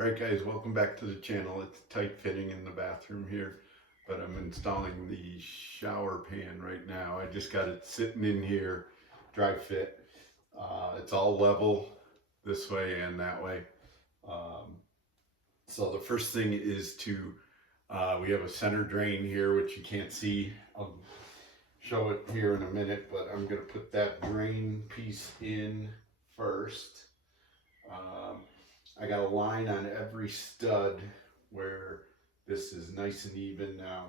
Alright guys, welcome back to the channel. It's tight fitting in the bathroom here, but I'm installing the shower pan right now. I just got it sitting in here, dry fit. It's all level this way and that way. So the first thing is to, we have a center drain here, which you can't see. I'll show it here in a minute, but I'm going to put that drain piece in first. I got a line on every stud where this is nice and even now,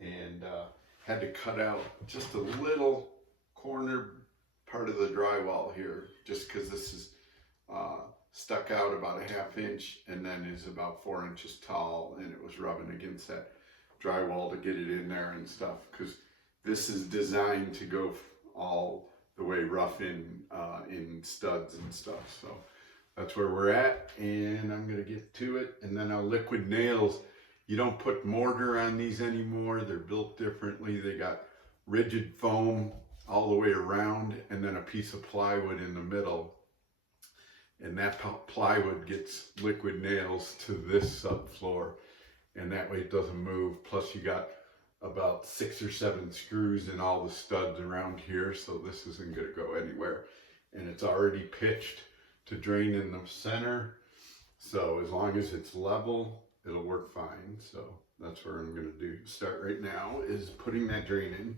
and had to cut out just a little corner part of the drywall here just because this is stuck out about a ½ inch and then is about 4 inches tall, and it was rubbing against that drywall to get it in there and stuff, because this is designed to go all the way rough in studs and stuff. So that's where we're at, and I'm gonna get to it. And then our liquid nails, you don't put mortar on these anymore. They're built differently. They got rigid foam all the way around and then a piece of plywood in the middle, and that plywood gets liquid nails to this subfloor, and that way it doesn't move. Plus you got about 6 or 7 screws in all the studs around here, so this isn't going to go anywhere. And it's already pitched to drain in the center, so as long as it's level, it'll work fine. So that's where I'm going to start right now, is putting that drain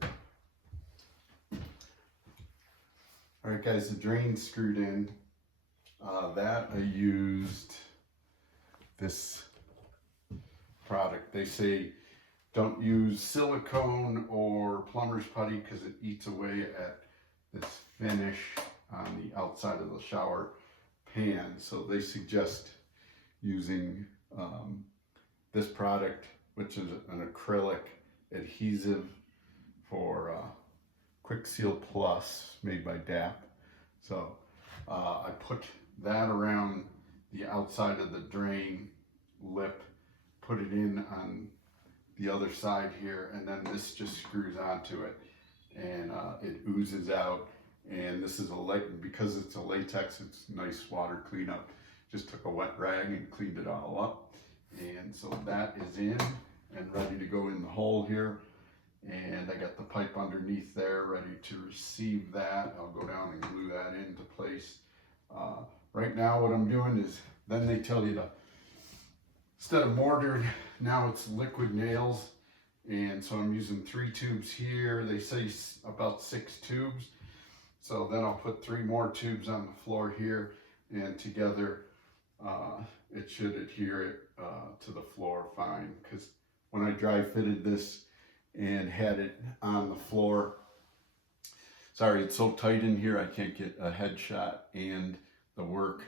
in. Alright guys, the drain's screwed in. That I used this product. They say don't use silicone or plumber's putty because it eats away at this finish on the outside of the shower pan. So they suggest using this product, which is an acrylic adhesive for Quick Seal Plus, made by DAP. So I put that around the outside of the drain lip, put it in on the other side here, and then this just screws onto it, and it oozes out. And this is because it's a latex, it's nice water cleanup. Just took a wet rag and cleaned it all up, and so that is in and ready to go in the hole here. And I got the pipe underneath there ready to receive that. I'll go down and glue that into place. Right now what I'm doing is, then they tell you to, instead of mortar, now it's liquid nails. And so I'm using 3 tubes here. They say about 6 tubes. So then I'll put 3 more tubes on the floor here, and together it should adhere it to the floor fine. Because when I dry fitted this and had it on the floor, sorry, it's so tight in here I can't get a headshot and the work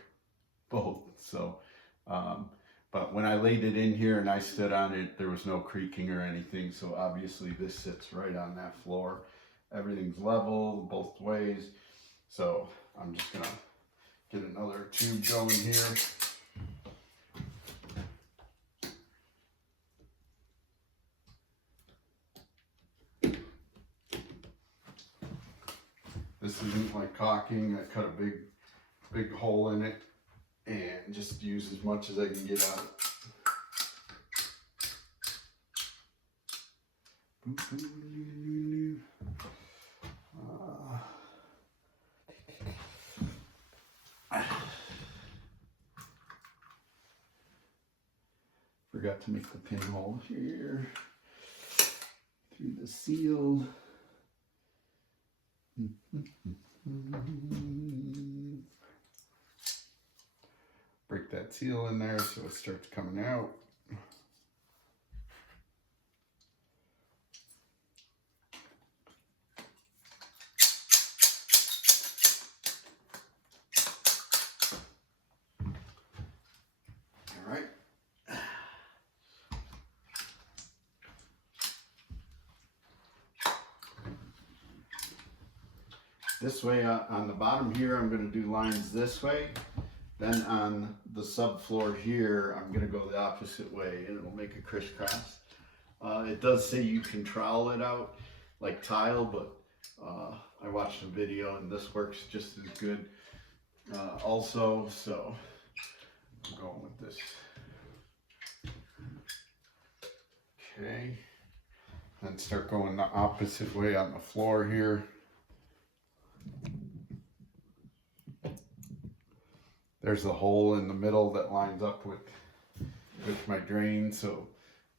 both. So but when I laid it in here and I stood on it, there was no creaking or anything. So obviously this sits right on that floor. Everything's level both ways. So I'm just gonna get another tube going here. This isn't like caulking. I cut a big hole in it and just use as much as I can get out of it. Forgot to make the pinhole here through the seal. Break that seal in there so it starts coming out. All right. This way on the bottom here, I'm going to do lines this way. Then on the subfloor here, I'm going to go the opposite way, and it'll make a crisscross. It does say you can trowel it out like tile, but I watched a video and this works just as good also. So I'm going with this. Okay. Then start going the opposite way on the floor here. There's a hole in the middle that lines up with my drain, so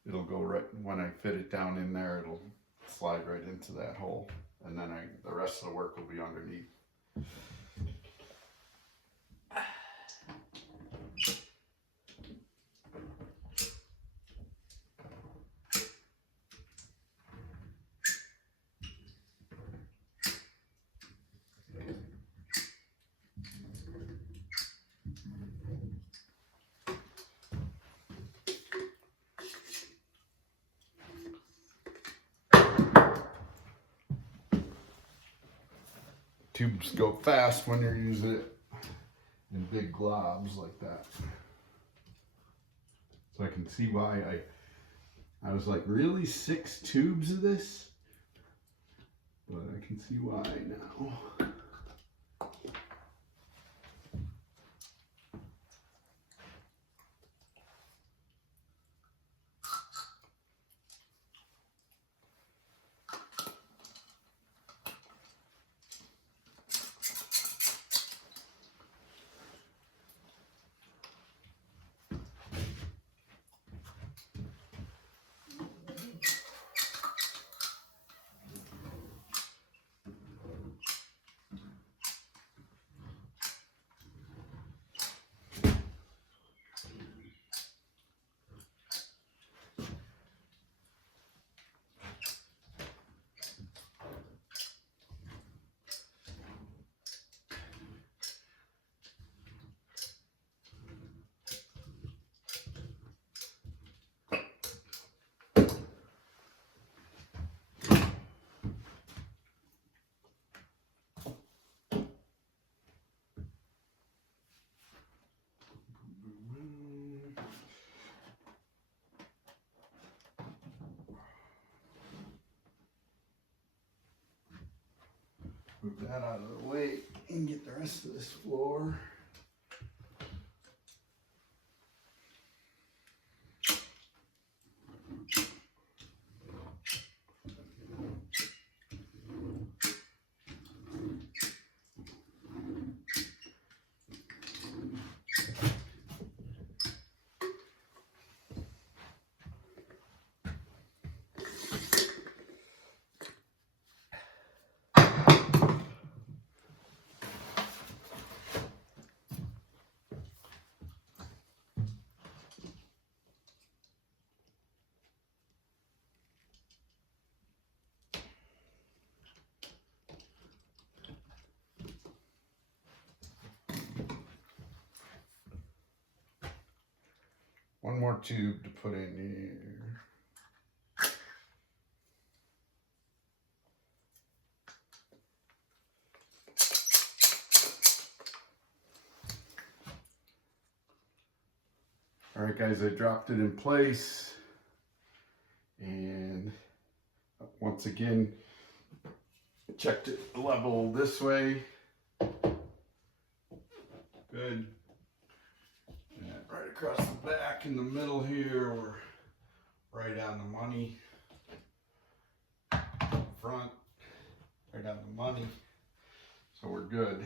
it'll go right when I fit it down in there, it'll slide right into that hole, and then the rest of the work will be underneath. Tubes go fast when you're using it in big globs like that. So I can see why I was like, really 6 tubes of this? But I can see why now. Move that out of the way and get the rest of this floor. One more tube to put in here. All right, guys, I dropped it in place. And once again, checked it level this way. Good. And right across the back in the middle here, we're right on the money. Front, right on the money. So we're good.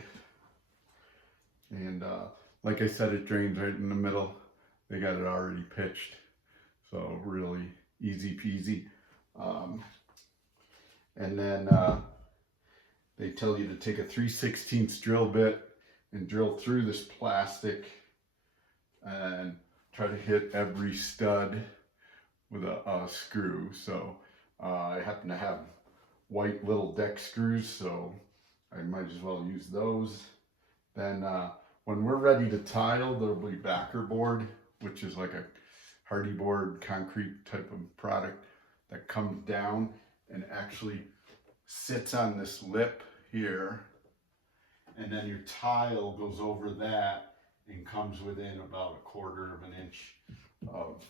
And like I said, it drains right in the middle. They got it already pitched. So really easy peasy. And then they tell you to take a 3/16 drill bit and drill through this plastic and try to hit every stud with a screw. So I happen to have white little deck screws, so I might as well use those. Then when we're ready to tile, there'll be backer board, which is like a hardy board concrete type of product that comes down and actually sits on this lip here, and then your tile goes over that and comes within about 1/4 of an inch of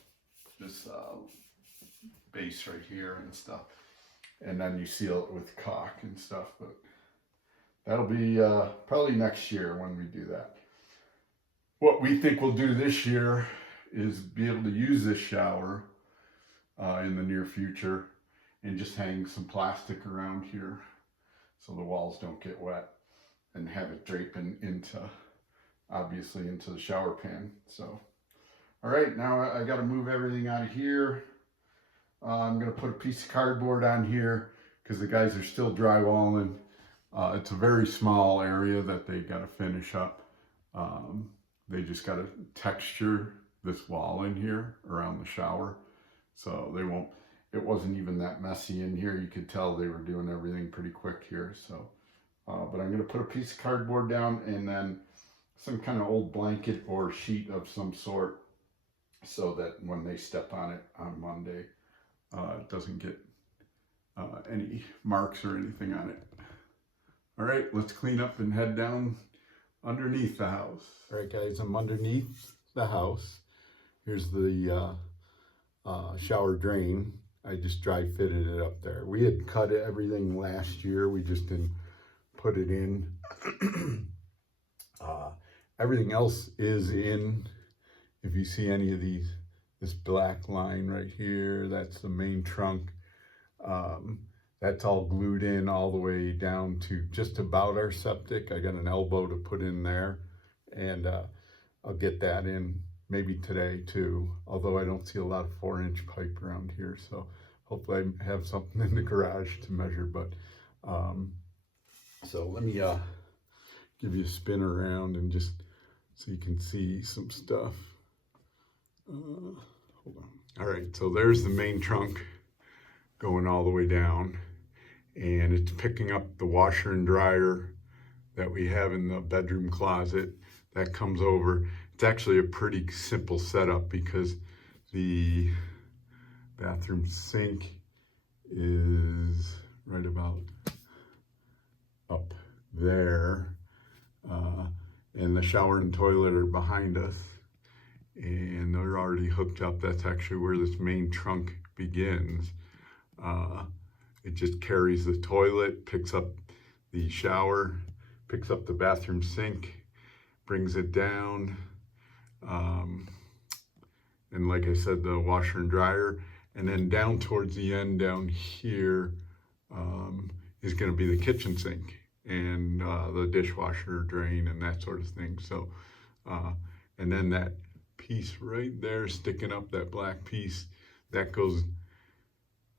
this base right here and stuff, and then you seal it with caulk and stuff. But that'll be probably next year when we do that. what we think we'll do this year is be able to use this shower in the near future and just hang some plastic around here so the walls don't get wet, and have it draping into, obviously, into the shower pan. So, all right, now I got to move everything out of here. I'm going to put a piece of cardboard on here because the guys are still drywalling. It's a very small area that they got to finish up. They just got to texture this wall in here around the shower. So they won't, it wasn't even that messy in here. You could tell they were doing everything pretty quick here. So, but I'm going to put a piece of cardboard down and then some kind of old blanket or sheet of some sort so that when they step on it on Monday, it doesn't get any marks or anything on it. All right, let's clean up and head down underneath the house. All right, guys, I'm underneath the house. Here's the shower drain. I just dry fitted it up there. We had cut everything last year. We just didn't put it in. Everything else is in. If you see any of these, this black line right here, that's the main trunk. That's all glued in all the way down to just about our septic. I got an elbow to put in there, and I'll get that in maybe today too, although I don't see a lot of 4-inch pipe around here, so hopefully I have something in the garage to measure. But so let me give you a spin around and just so you can see some stuff. Hold on. All right, so there's the main trunk going all the way down, and it's picking up the washer and dryer that we have in the bedroom closet. That comes over. It's actually a pretty simple setup because the bathroom sink is right about up there, and the shower and toilet are behind us, and they're already hooked up. That's actually where this main trunk begins. It just carries the toilet, picks up the shower, picks up the bathroom sink, brings it down, and like I said, the washer and dryer, and then down towards the end down here is going to be the kitchen sink and the dishwasher drain and that sort of thing. So, and then that piece right there sticking up, that black piece, that goes,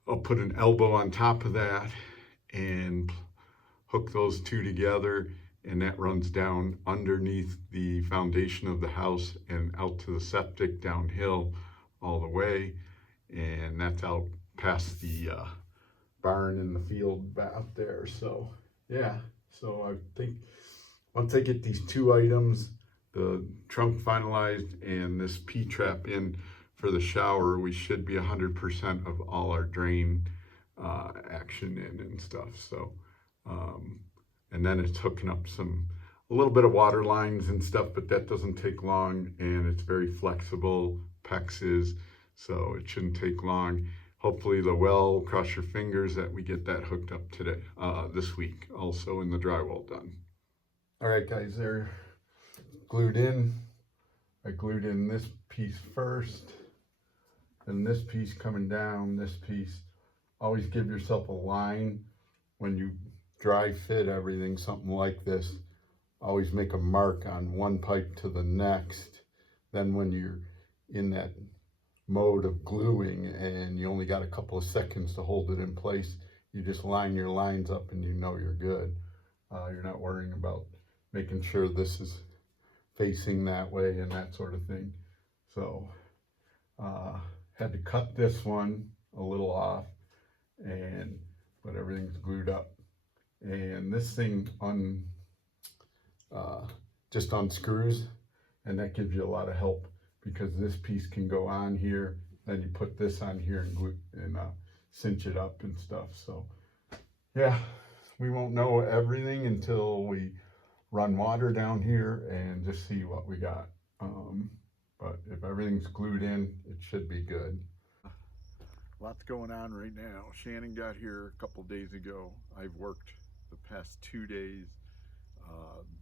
I'll put an elbow on top of that and hook those two together, and that runs down underneath the foundation of the house and out to the septic downhill all the way, and that's out past the barn in the field out there. So yeah, so I think once I get these two items, the trunk finalized and this P-trap in for the shower, we should be 100% of all our drain action in and stuff. So and then it's hooking up a little bit of water lines and stuff, but that doesn't take long, and it's very flexible. PEX is, so it shouldn't take long. Hopefully the well, cross your fingers that we get that hooked up today, this week, also, in the drywall done. All right, guys, they're glued in. I glued in this piece first, and this piece coming down, this piece. Always give yourself a line when you dry fit everything, something like this. Always make a mark on one pipe to the next. Then when you're in that mode of gluing and you only got a couple of seconds to hold it in place, you just line your lines up and you know you're good. You're not worrying about making sure this is facing that way and that sort of thing. So had to cut this one a little off, but everything's glued up. And this thing just unscrews, and that gives you a lot of help because this piece can go on here, then you put this on here and glue and cinch it up and stuff. So yeah, we won't know everything until we run water down here and just see what we got. But if everything's glued in, it should be good. Lots going on right now. Shannon got here a couple days ago. I've worked the past 2 days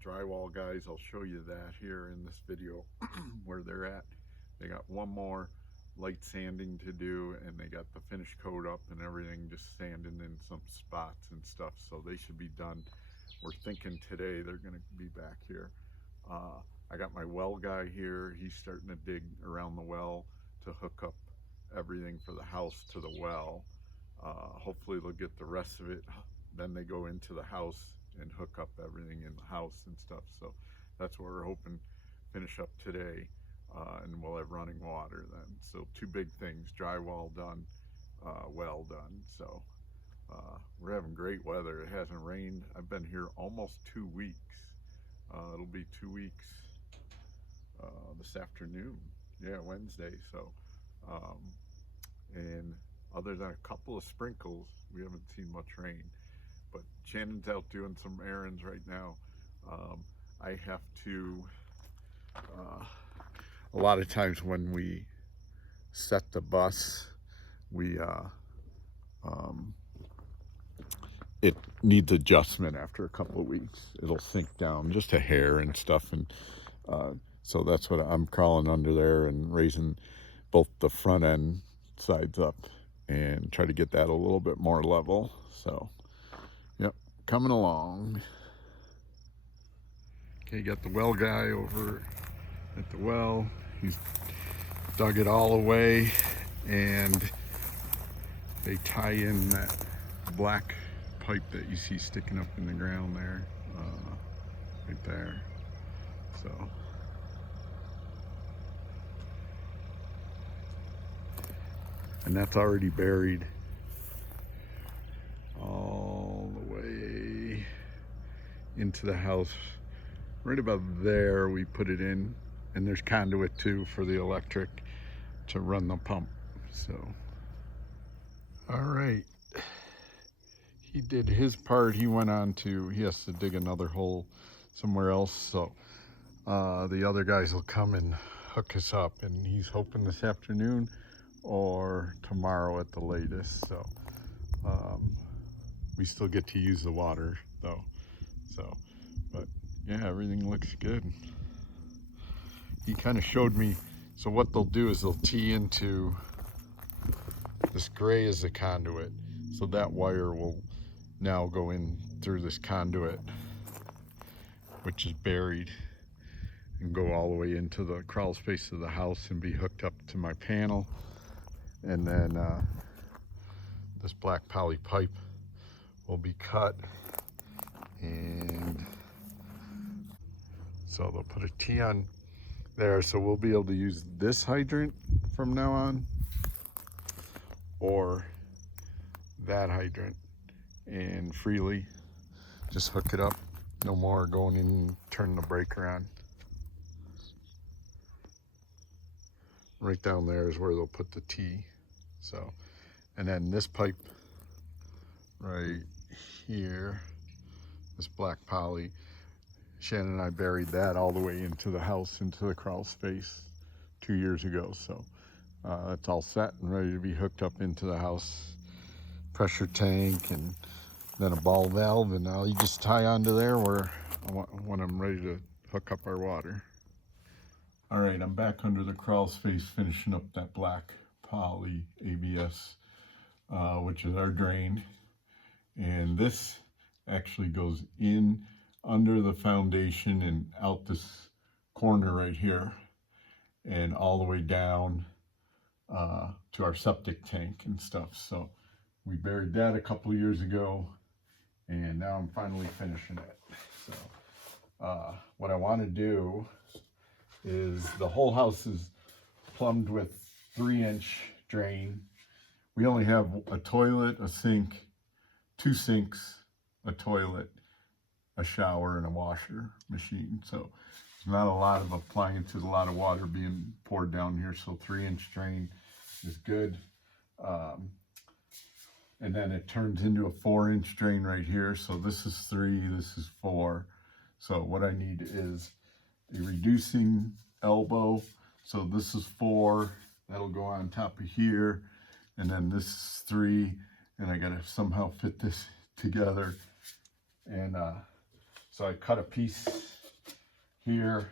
Drywall guys, I'll show you that here in this video where they're at. They got one more light sanding to do, and they got the finish coat up and everything, just sanding in some spots and stuff, so they should be done. We're thinking today they're going to be back here. I got my well guy here. He's starting to dig around the well to hook up everything for the house to the well. Hopefully they'll get the rest of it, then they go into the house and hook up everything in the house and stuff. So that's what we're hoping finish up today, and we'll have running water then. So two big things: drywall done, well done. So we're having great weather. It hasn't rained. I've been here almost 2 weeks. It'll be 2 weeks this afternoon. Yeah, Wednesday. So and other than a couple of sprinkles, we haven't seen much rain. But Shannon's out doing some errands right now. I have to, a lot of times when we set the bus, it needs adjustment after a couple of weeks. It'll sink down just a hair and stuff. And so that's what I'm crawling under there and raising both the front end sides up and try to get that a little bit more level. So, yep, coming along. Okay, got the well guy over at the well. He's dug it all away, and they tie in that black pipe that you see sticking up in the ground there, right there. So and that's already buried all the way into the house. Right about there we put it in, and there's conduit too for the electric to run the pump. So all right, he did his part. He went on to, he has to dig another hole somewhere else, so the other guys will come and hook us up, and he's hoping this afternoon or tomorrow at the latest. So we still get to use the water though, so but yeah, everything looks good. He kind of showed me, so what they'll do is they'll tee into this gray as the conduit, so that wire will now go in through this conduit, which is buried, and go all the way into the crawl space of the house and be hooked up to my panel. And then this black poly pipe will be cut, and so they'll put a T on there, so we'll be able to use this hydrant from now on, or that hydrant, and freely just hook it up. No more going in and turning the breaker on. Right down there is where they'll put the T. So, and then this pipe right here, this black poly, Shannon and I buried that all the way into the house, into the crawl space 2 years ago. So it's all set and ready to be hooked up into the house. Pressure tank, and then a ball valve, and I'll just tie onto there where when I'm ready to hook up our water. All right, I'm back under the crawl space finishing up that black poly ABS, which is our drain. And this actually goes in under the foundation and out this corner right here, and all the way down to our septic tank and stuff. So we buried that a couple of years ago, and now I'm finally finishing it. So what I want to do is, the whole house is plumbed with 3-inch drain. We only have a toilet, a sink, 2 sinks, a toilet, a shower, and a washer machine. So there's not a lot of appliances, a lot of water being poured down here. So 3-inch drain is good. And then it turns into a 4-inch drain right here. So this is 3, this is 4. So what I need is a reducing elbow. So this is 4, that'll go on top of here. And then this is 3, and I gotta somehow fit this together. And So I cut a piece here.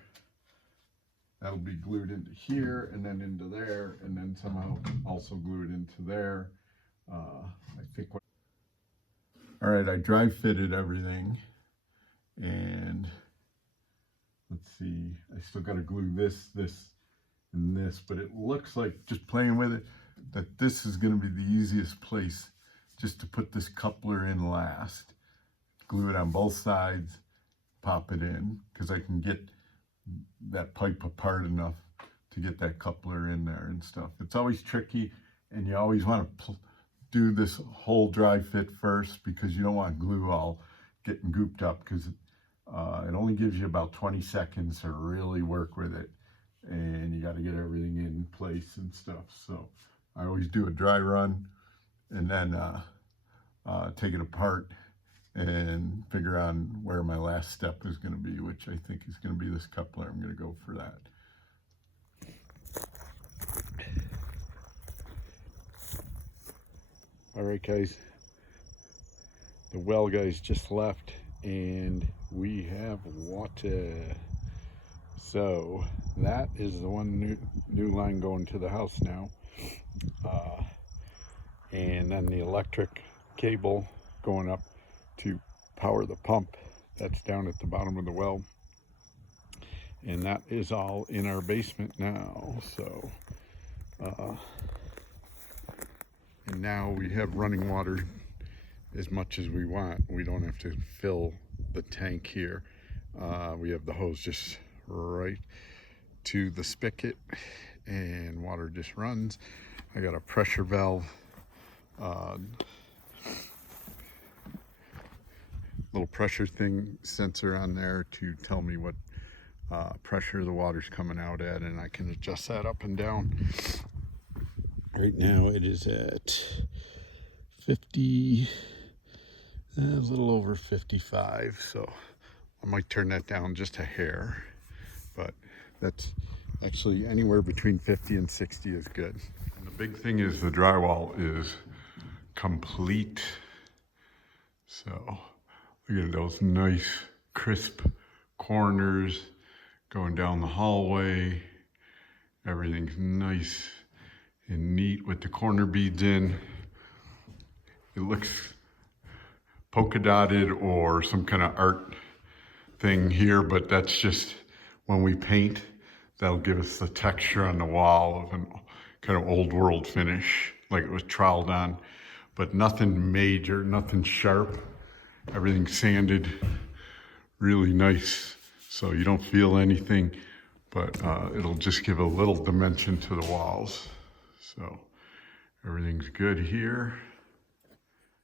That'll be glued into here and then into there, and then somehow also glued into there. I think. All right, I dry fitted everything, and let's see. I still got to glue this, and this, but it looks like, just playing with it, that this is going to be the easiest place just to put this coupler in last. Glue it on both sides, pop it in, because I can get that pipe apart enough to get that coupler in there and stuff. It's always tricky, and you always want to do this whole dry fit first, because you don't want glue all getting gooped up, because it only gives you about 20 seconds to really work with it, and you got to get everything in place and stuff. So I always do a dry run and then take it apart and figure out where my last step is going to be, which I think is going to be this coupler. I'm going to go for that. All right, guys, the well guys just left and we have water. So that is the one new line going to the house now. And then the electric cable going up to power the pump that's down at the bottom of the well. And that is all in our basement now. So, and now we have running water as much as we want. We don't have to fill the tank here. We have the hose just right to the spigot and water just runs. I got a pressure valve, little pressure thing sensor on there to tell me what pressure the water's coming out at, and I can adjust that up and down. Right now it is at 50, a little over 55, so I might turn that down just a hair, but that's actually anywhere between 50 and 60 is good. And the big thing is the drywall is complete. So look at those nice crisp corners going down the hallway. Everything's nice and neat with the corner beads in. It looks polka dotted or some kind of art thing here, but that's just when we paint, that'll give us the texture on the wall of an kind of old world finish, like it was troweled on, but nothing major, nothing sharp. Everything sanded, really nice, so you don't feel anything, but it'll just give a little dimension to the walls. So everything's good here.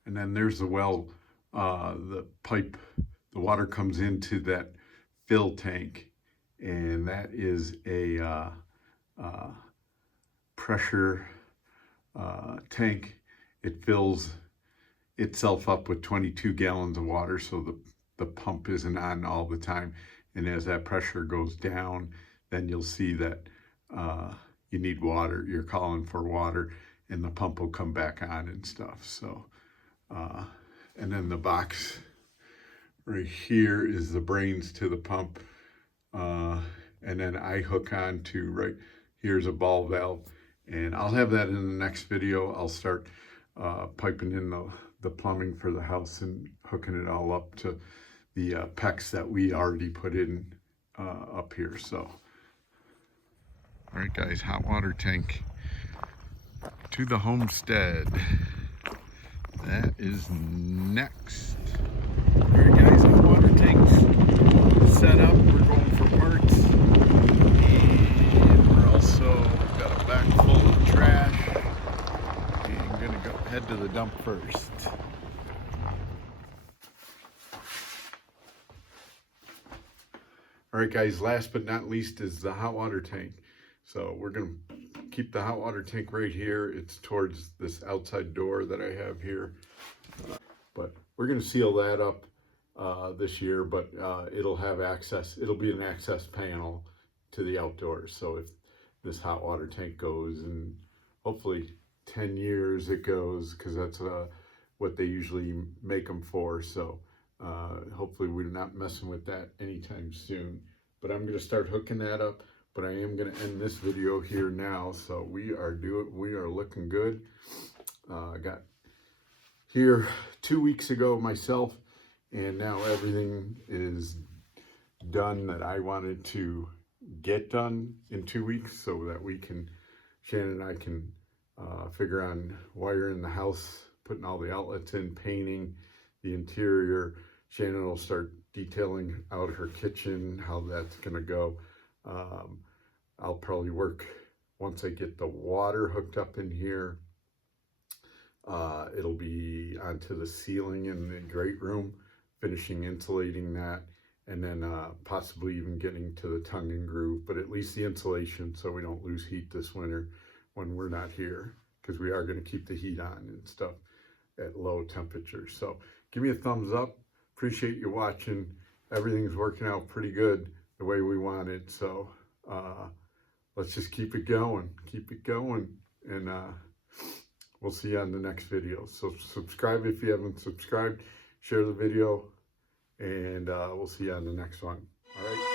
And then there's the well, the pipe, the water comes into that fill tank, and that is a pressure tank. It fills itself up with 22 gallons of water, so the pump isn't on all the time. And as that pressure goes down, then you'll see that you need water, you're calling for water, and the pump will come back on and stuff. So, and then the box right here is the brains to the pump. And then I hook on to right here's a ball valve, and I'll have that in the next video. I'll start piping in the plumbing for the house and hooking it all up to the PEX that we already put in up here. So, all right, guys, hot water tank to the homestead. That is next. All right, guys, hot water tanks set up. We're going for parts, and we're also got a back full of trash, and gonna go head to the dump first. All right, guys, last but not least is the hot water tank. So we're gonna keep the hot water tank right here. It's towards this outside door that I have here. But we're gonna seal that up this year, but it'll have access. It'll be an access panel to the outdoors. So if this hot water tank goes, and hopefully 10 years it goes, because that's what they usually make them for. So Hopefully we're not messing with that anytime soon. But I'm going to start hooking that up. But I am going to end this video here now. So we are looking good. I got here 2 weeks ago myself, and now everything is done that I wanted to get done in 2 weeks, so that Shannon and I can figure on wiring the house, putting all the outlets in, painting the interior. Shannon will start detailing out her kitchen, how that's gonna go. I'll probably work, once I get the water hooked up in here, it'll be onto the ceiling in the great room, finishing insulating that, and then possibly even getting to the tongue and groove, but at least the insulation, so we don't lose heat this winter when we're not here, because we are going to keep the heat on and stuff at low temperatures. So give me a thumbs up. Appreciate you watching. Everything's working out pretty good the way we want it. So let's just keep it going, and we'll see you on the next video. So subscribe if you haven't subscribed, share the video, and we'll see you on the next one. All right.